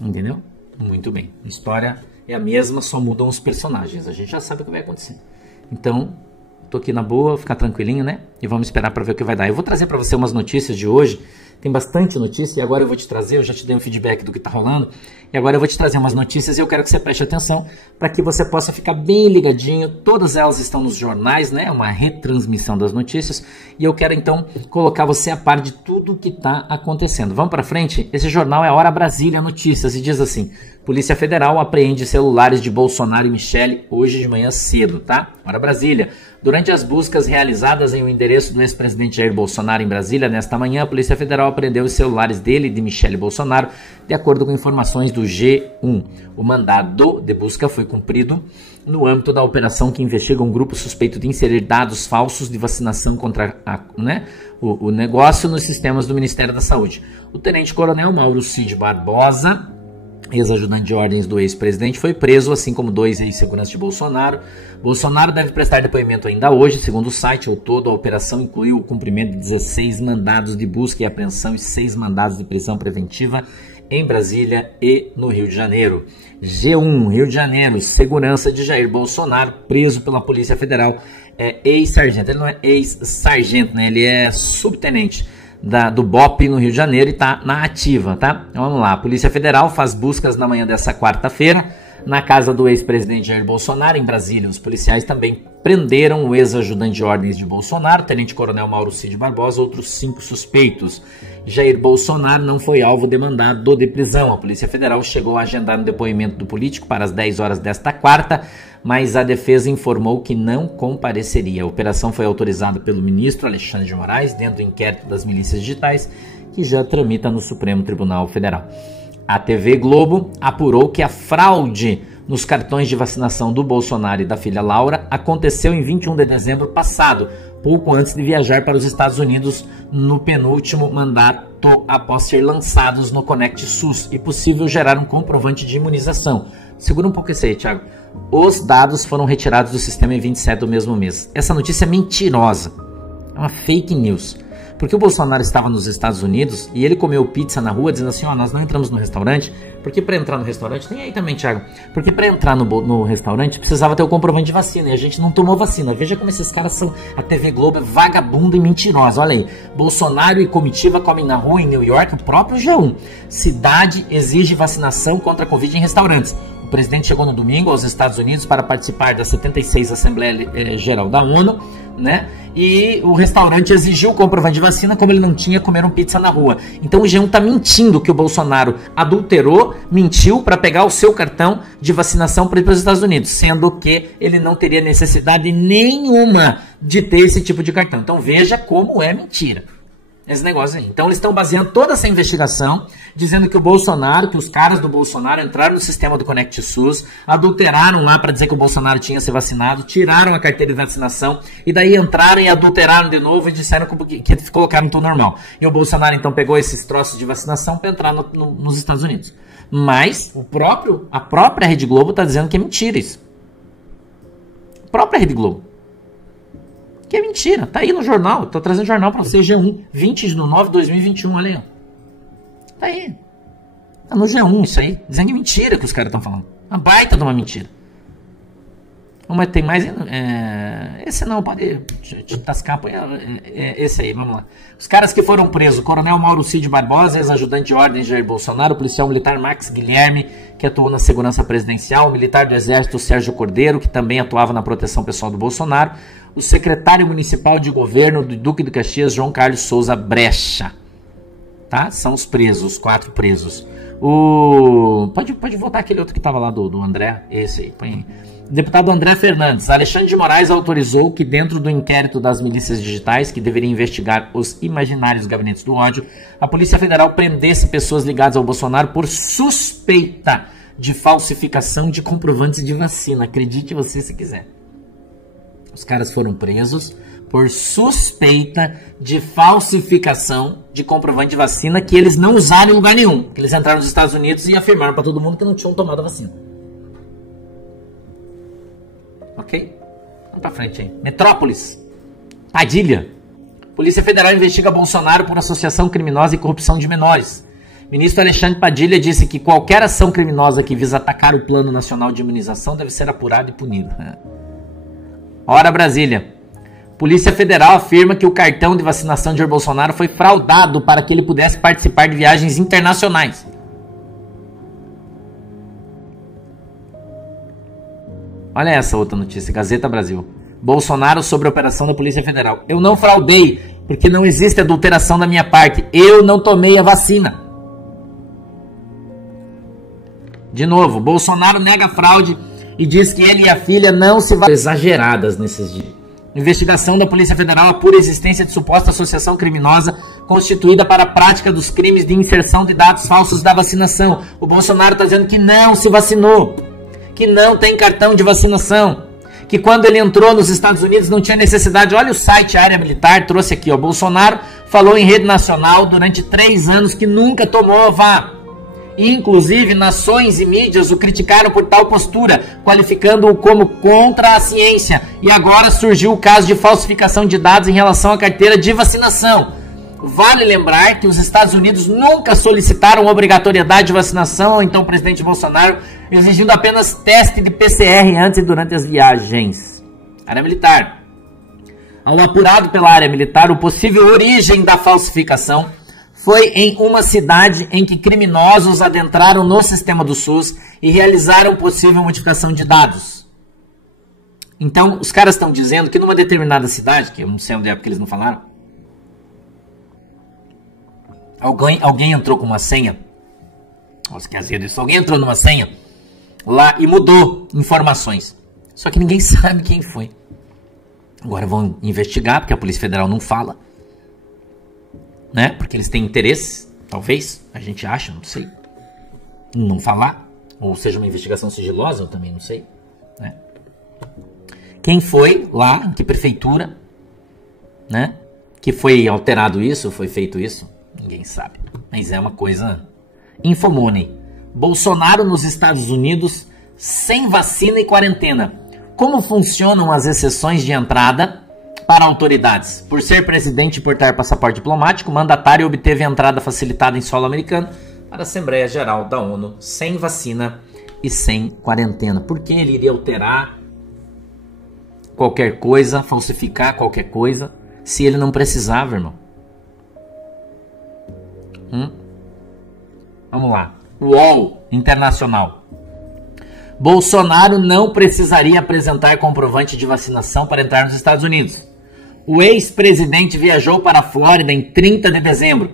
Entendeu? Muito bem. A história é a mesma, só mudam os personagens. A gente já sabe o que vai acontecer. Então, tô aqui na boa, ficar tranquilinho, né? E vamos esperar para ver o que vai dar. Eu vou trazer para você umas notícias de hoje. Tem bastante notícia e agora eu vou te trazer, eu já te dei um feedback do que tá rolando. E agora eu vou te trazer umas notícias e eu quero que você preste atenção para que você possa ficar bem ligadinho. Todas elas estão nos jornais, né? Uma retransmissão das notícias. E eu quero então colocar você a par de tudo o que está acontecendo. Vamos para frente? Esse jornal é Hora Brasília Notícias e diz assim: Polícia Federal apreende celulares de Bolsonaro e Michele hoje de manhã cedo, tá? Hora Brasília. Durante as buscas realizadas em um endereço do ex-presidente Jair Bolsonaro em Brasília, nesta manhã, a Polícia Federal apreendeu os celulares dele e de Michele Bolsonaro, de acordo com informações do G1. O mandado de busca foi cumprido no âmbito da operação que investiga um grupo suspeito de inserir dados falsos de vacinação contra o negócio nos sistemas do Ministério da Saúde. O tenente-coronel Mauro Cid Barbosa, ex-ajudante de ordens do ex-presidente, foi preso, assim como 2 ex-seguranças de Bolsonaro. Bolsonaro deve prestar depoimento ainda hoje, segundo o site. Ao todo, a operação incluiu o cumprimento de 16 mandados de busca e apreensão e 6 mandados de prisão preventiva em Brasília e no Rio de Janeiro. G1, Rio de Janeiro, segurança de Jair Bolsonaro, preso pela Polícia Federal, é ex-sargento. Ele não é ex-sargento, né? Ele é subtenente do BOP no Rio de Janeiro e está na ativa, tá? Então vamos lá, a Polícia Federal faz buscas na manhã dessa quarta-feira na casa do ex-presidente Jair Bolsonaro em Brasília. Os policiais também prenderam o ex-ajudante de ordens de Bolsonaro, tenente-coronel Mauro Cid Barbosa, outros 5 suspeitos. Jair Bolsonaro não foi alvo de mandado de prisão. A Polícia Federal chegou a agendar um depoimento do político para as 10 horas desta quarta, mas a defesa informou que não compareceria. A operação foi autorizada pelo ministro Alexandre de Moraes dentro do inquérito das milícias digitais, que já tramita no Supremo Tribunal Federal. A TV Globo apurou que a fraude nos cartões de vacinação do Bolsonaro e da filha Laura aconteceu em 21 de dezembro passado, pouco antes de viajar para os Estados Unidos no penúltimo mandato após ser lançados no Conect SUS e possível gerar um comprovante de imunização. Segura um pouco esse aí, Thiago. Os dados foram retirados do sistema em 27 do mesmo mês. Essa notícia é mentirosa. É uma fake news. Porque o Bolsonaro estava nos Estados Unidos e ele comeu pizza na rua dizendo assim, ó, nós não entramos no restaurante, porque para entrar no restaurante, tem aí também, Thiago, porque para entrar no restaurante precisava ter o comprovante de vacina e a gente não tomou vacina. Veja como esses caras são, a TV Globo é vagabunda e mentirosa. Olha aí, Bolsonaro e comitiva comem na rua em New York, o próprio G1. Cidade exige vacinação contra a Covid em restaurantes. O presidente chegou no domingo aos Estados Unidos para participar da 76ª Assembleia Geral da ONU, né? E o restaurante exigiu o comprovante de vacina, como ele não tinha, comeram pizza na rua. Então o G1 tá mentindo que o Bolsonaro adulterou, mentiu para pegar o seu cartão de vacinação para ir para os Estados Unidos, sendo que ele não teria necessidade nenhuma de ter esse tipo de cartão. Então veja como é mentira esse negócio aí. Então eles estão baseando toda essa investigação, dizendo que o Bolsonaro, que os caras do Bolsonaro entraram no sistema do Conect SUS, adulteraram lá para dizer que o Bolsonaro tinha se vacinado, tiraram a carteira de vacinação e daí entraram e adulteraram de novo e disseram que colocaram tudo normal. E o Bolsonaro então pegou esses troços de vacinação para entrar nos Estados Unidos. Mas a própria Rede Globo está dizendo que é mentira isso. A própria Rede Globo. Que é mentira, tá aí no jornal, tô trazendo jornal pra você, G1, 20 de 9 de 2021, olha aí, ó. Tá aí, tá no G1 isso aí, dizendo que é mentira que os caras estão falando, uma baita de uma mentira. Mas tem mais, esse não, pode te tascar, esse aí, vamos lá. Os caras que foram presos, Coronel Mauro Cid Barbosa, ex-ajudante de ordem de Jair Bolsonaro, o policial militar Max Guilherme, que atuou na segurança presidencial, o militar do Exército Sérgio Cordeiro, que também atuava na proteção pessoal do Bolsonaro, o secretário municipal de governo do Duque de Caxias, João Carlos Souza Brecha. Tá? São os presos, os 4 presos. Pode votar aquele outro que estava lá do André, esse aí, põe aí. Deputado André Fernandes, Alexandre de Moraes autorizou que dentro do inquérito das milícias digitais, que deveria investigar os imaginários gabinetes do ódio, a Polícia Federal prendesse pessoas ligadas ao Bolsonaro por suspeita de falsificação de comprovantes de vacina. Acredite você se quiser. Os caras foram presos por suspeita de falsificação de comprovante de vacina que eles não usaram em lugar nenhum. Que eles entraram nos Estados Unidos e afirmaram para todo mundo que não tinham tomado a vacina. Ok? Vamos pra frente aí. Metrópolis. Padilha. Polícia Federal investiga Bolsonaro por associação criminosa e corrupção de menores. Ministro Alexandre Padilha disse que qualquer ação criminosa que visa atacar o Plano Nacional de Imunização deve ser apurada e punida. Ora, Brasília. Polícia Federal afirma que o cartão de vacinação de Jair Bolsonaro foi fraudado para que ele pudesse participar de viagens internacionais. Olha essa outra notícia, Gazeta Brasil. Bolsonaro sobre a operação da Polícia Federal. Eu não fraudei, porque não existe adulteração da minha parte. Eu não tomei a vacina. De novo, Bolsonaro nega fraude e diz que ele e a filha não se vacinaram. Exageradas nesses dias. Investigação da Polícia Federal apura a existência de suposta associação criminosa constituída para a prática dos crimes de inserção de dados falsos da vacinação. O Bolsonaro está dizendo que não se vacinou, que não tem cartão de vacinação, que quando ele entrou nos Estados Unidos não tinha necessidade. Olha o site Área Militar, trouxe aqui, ó. Bolsonaro falou em rede nacional durante 3 anos que nunca tomou a vacina. Inclusive, nações e mídias o criticaram por tal postura, qualificando-o como contra a ciência. E agora surgiu o caso de falsificação de dados em relação à carteira de vacinação. Vale lembrar que os Estados Unidos nunca solicitaram obrigatoriedade de vacinação, então o presidente Bolsonaro exigindo apenas teste de PCR antes e durante as viagens. Área Militar. Ao apurado pela Área Militar, o possível origem da falsificação foi em uma cidade em que criminosos adentraram no sistema do SUS e realizaram possível modificação de dados. Então, os caras estão dizendo que numa determinada cidade, que eu não sei onde é porque eles não falaram, alguém entrou com uma senha, alguém entrou numa senha lá e mudou informações. Só que ninguém sabe quem foi. Agora vão investigar, porque a Polícia Federal não fala. Né? Porque eles têm interesse, talvez, a gente acha, não sei, não falar, ou seja, uma investigação sigilosa, eu também não sei, né? Quem foi lá, que prefeitura, né? Que foi alterado isso, foi feito isso, ninguém sabe, mas é uma coisa. Infomoney. Bolsonaro nos Estados Unidos sem vacina e quarentena. Como funcionam as exceções de entrada para autoridades? Por ser presidente e portar passaporte diplomático, o mandatário obteve entrada facilitada em solo americano para a Assembleia Geral da ONU sem vacina e sem quarentena. Por que ele iria alterar qualquer coisa, falsificar qualquer coisa, se ele não precisava, irmão? Vamos lá. UOL Internacional. Bolsonaro não precisaria apresentar comprovante de vacinação para entrar nos Estados Unidos. O ex-presidente viajou para a Flórida em 30 de dezembro,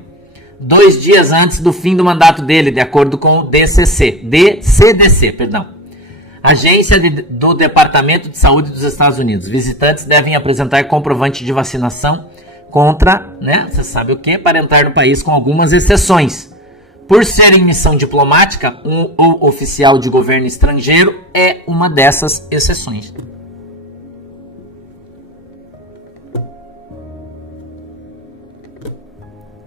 2 dias antes do fim do mandato dele, de acordo com o CDC, Agência do Departamento de Saúde dos Estados Unidos. Visitantes devem apresentar comprovante de vacinação contra, né, você sabe o que, para entrar no país, com algumas exceções. Por ser em missão diplomática, ou oficial de governo estrangeiro é uma dessas exceções.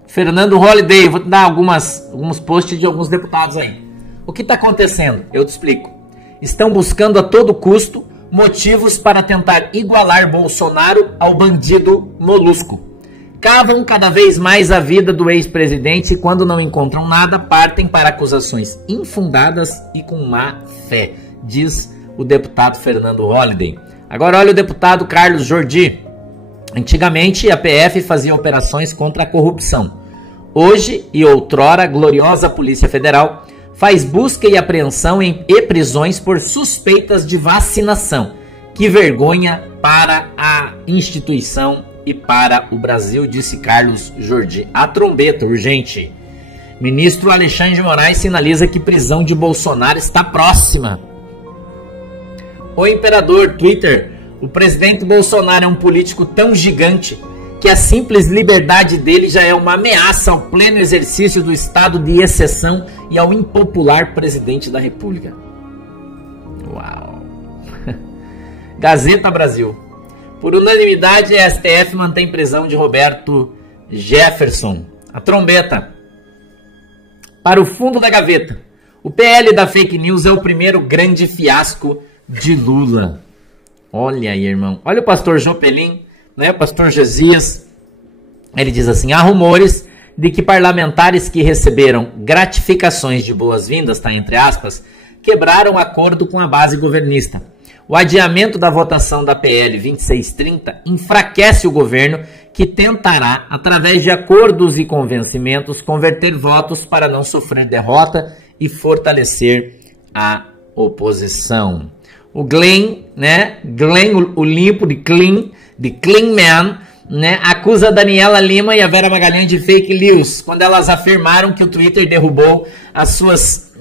Fernando Holliday, vou te dar alguns posts de alguns deputados aí. O que está acontecendo? Eu te explico. Estão buscando a todo custo motivos para tentar igualar Bolsonaro ao bandido Molusco. Cavam cada vez mais a vida do ex-presidente e quando não encontram nada, partem para acusações infundadas e com má fé, diz o deputado Fernando Holliday. Agora olha o deputado Carlos Jordi. Antigamente a PF fazia operações contra a corrupção. Hoje e outrora, a gloriosa Polícia Federal faz busca e apreensão e prisões por suspeitas de vacinação. Que vergonha para a instituição e para o Brasil, disse Carlos Jordi. A trombeta, urgente. Ministro Alexandre de Moraes sinaliza que prisão de Bolsonaro está próxima. O imperador, Twitter. O presidente Bolsonaro é um político tão gigante que a simples liberdade dele já é uma ameaça ao pleno exercício do estado de exceção e ao impopular presidente da República. Uau! Gazeta Brasil. Por unanimidade, a STF mantém prisão de Roberto Jefferson. A trombeta. Para o fundo da gaveta. O PL da fake news é o primeiro grande fiasco de Lula. Olha aí, irmão. Olha o pastor Jopelim, né? O pastor Josias. Ele diz assim: há rumores de que parlamentares que receberam gratificações de boas-vindas, tá, entre aspas, quebraram acordo com a base governista. O adiamento da votação da PL 2630 enfraquece o governo, que tentará, através de acordos e convencimentos, converter votos para não sofrer derrota e fortalecer a oposição. O Glenn, né? Glenn, o limpo de Clean Man, né? Acusa a Daniela Lima e a Vera Magalhães de fake news, quando elas afirmaram que o Twitter derrubou as suas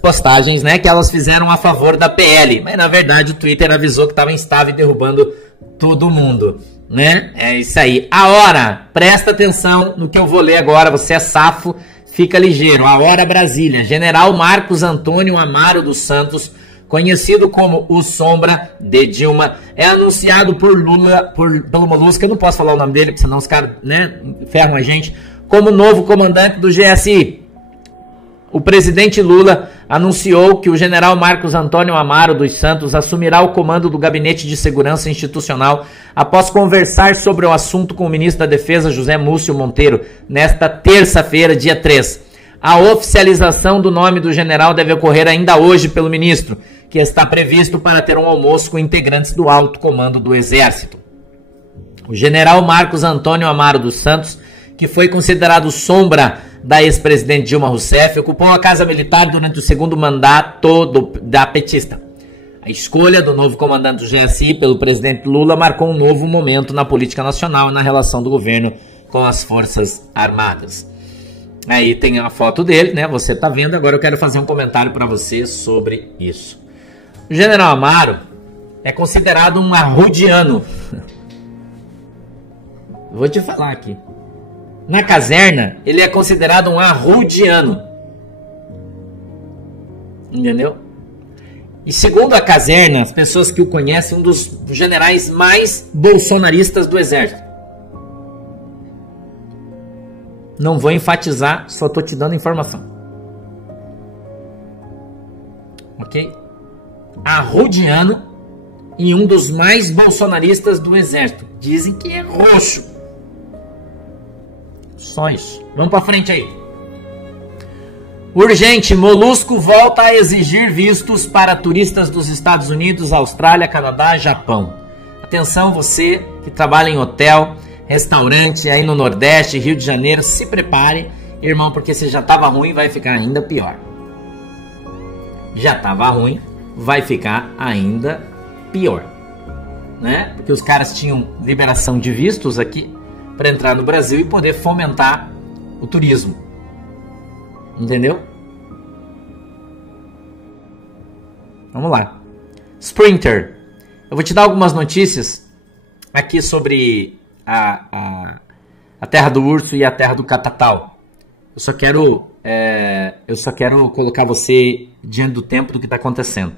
postagens, né, que elas fizeram a favor da PL. Mas na verdade o Twitter avisou que estava instável e derrubando todo mundo, né? É isso aí. A hora, presta atenção no que eu vou ler agora, você é safo, fica ligeiro. A hora Brasília. General Marcos Antônio Amaro dos Santos, conhecido como o Sombra de Dilma, é anunciado por Lula, pelo Molusco, eu não posso falar o nome dele, porque senão os caras, né, ferram a gente, como novo comandante do GSI. O presidente Lula anunciou que o general Marcos Antônio Amaro dos Santos assumirá o comando do Gabinete de Segurança Institucional após conversar sobre o assunto com o ministro da Defesa, José Múcio Monteiro, nesta terça-feira, dia 3. A oficialização do nome do general deve ocorrer ainda hoje pelo ministro, que está previsto para ter um almoço com integrantes do alto comando do Exército. O general Marcos Antônio Amaro dos Santos, que foi considerado sombra da ex-presidente Dilma Rousseff, ocupou a Casa Militar durante o segundo mandato da petista. A escolha do novo comandante do GSI pelo presidente Lula marcou um novo momento na política nacional e na relação do governo com as Forças Armadas. Aí tem a foto dele, né? Você tá vendo, agora eu quero fazer um comentário para você sobre isso. O general Amaro é considerado um arrudiano. Vou te falar aqui. Na caserna, ele é considerado um arrudiano. Entendeu? E segundo a caserna, as pessoas que o conhecem, um dos generais mais bolsonaristas do Exército. Não vou enfatizar, só tô te dando informação. Ok? Arrudiano e um dos mais bolsonaristas do Exército. Dizem que é roxo. Só isso. Vamos pra frente aí. Urgente, Molusco volta a exigir vistos para turistas dos Estados Unidos, Austrália, Canadá, Japão. Atenção, você que trabalha em hotel, restaurante aí no Nordeste, Rio de Janeiro, se prepare, irmão, porque se já tava ruim, vai ficar ainda pior. Já tava ruim, vai ficar ainda pior, né? Porque os caras tinham liberação de vistos aqui para entrar no Brasil e poder fomentar o turismo. Entendeu? Vamos lá. Sprinter. Eu vou te dar algumas notícias aqui sobre a terra do urso e a terra do catatal. Eu só quero colocar você diante do tempo do que está acontecendo.